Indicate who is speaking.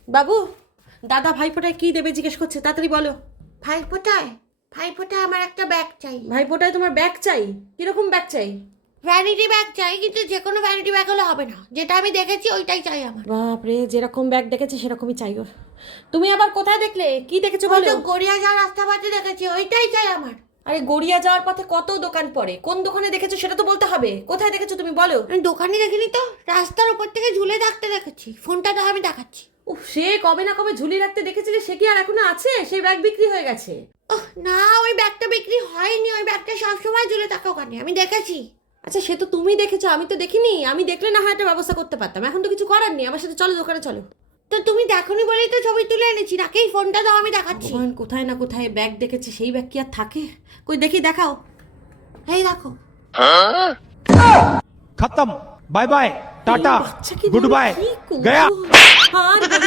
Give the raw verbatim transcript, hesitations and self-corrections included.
Speaker 1: বাবু, দাদা ভাইফোঁটায় কি দেবে জিজ্ঞেস করছে, তাড়াতাড়ি বলো।
Speaker 2: ভাইফোঁটায় ভাইফোঁটায় আমার একটা ব্যাগ চাই।
Speaker 1: ভাইফোঁটায় তোমার ব্যাগ চাই? কিরকম ব্যাগ চাই?
Speaker 2: ভ্যানিটি ব্যাগ চাই, কিন্তু যে কোনো ভ্যানিটি ব্যাগ হলে হবে না, যেটা আমি দেখেছি ওইটাই চাই আমার।
Speaker 1: বাপরে, যেরকম ব্যাগ দেখেছি সেরকমই চাই ওর। তুমি আবার কোথায় দেখলে, কি দেখেছো
Speaker 2: ওই
Speaker 1: বলো?
Speaker 2: তো গড়িয়া যাওয়ার রাস্তা পাশে দেখেছি, ওইটাই চাই আমার।
Speaker 1: আরে গড়িয়া যাওয়ার পথে কত দোকান পড়ে, কোন দোকানে দেখেছো সেটা তো বলতে হবে। কোথায় দেখেছো তুমি বলো?
Speaker 2: আমি দোকানে দেখিনি তো, রাস্তার উপর থেকে ঝুলে থাকতে দেখেছি। ফোনটা দাও, আমি দেখাচ্ছি।
Speaker 1: উফ, সে কবে না কবে ঝুলি রাখতে দেখেছিলে, সে কি আর এখনো আছে? সেই ব্যাগ বিক্রি হয়ে গেছে।
Speaker 2: ওহ না, ওই ব্যাগটা বিক্রি হয়নি, ওই ব্যাগটা সবসময় ঝুলে থাকে ওখানে, আমি দেখেছি।
Speaker 1: আচ্ছা, সে তো তুমি দেখেছো, আমি তো দেখিনি। আমি দেখলে না হয় একটা ব্যবস্থা করতে পারতাম, এখন তো কিছু করার নেই। আমার সাথে চলো, দোকানে চলো।
Speaker 2: তো তুমি দেখোনি বলেই তো ছবি তুলে এনেছি, নাকি ফোনটা দাও, আমি দেখাচ্ছি।
Speaker 1: ভগবান, কোথায় না কোথায় ব্যাগ দেখেছে, সেই ব্যাগ কি আর থাকে? কই দেখি, দেখাও।
Speaker 2: এই দেখো।
Speaker 3: खत्म। बाय बाय टाटा
Speaker 1: বাচ্চা কি
Speaker 3: गुड
Speaker 1: বলে,
Speaker 3: बाय
Speaker 1: কি করবো?
Speaker 3: गया।
Speaker 1: আর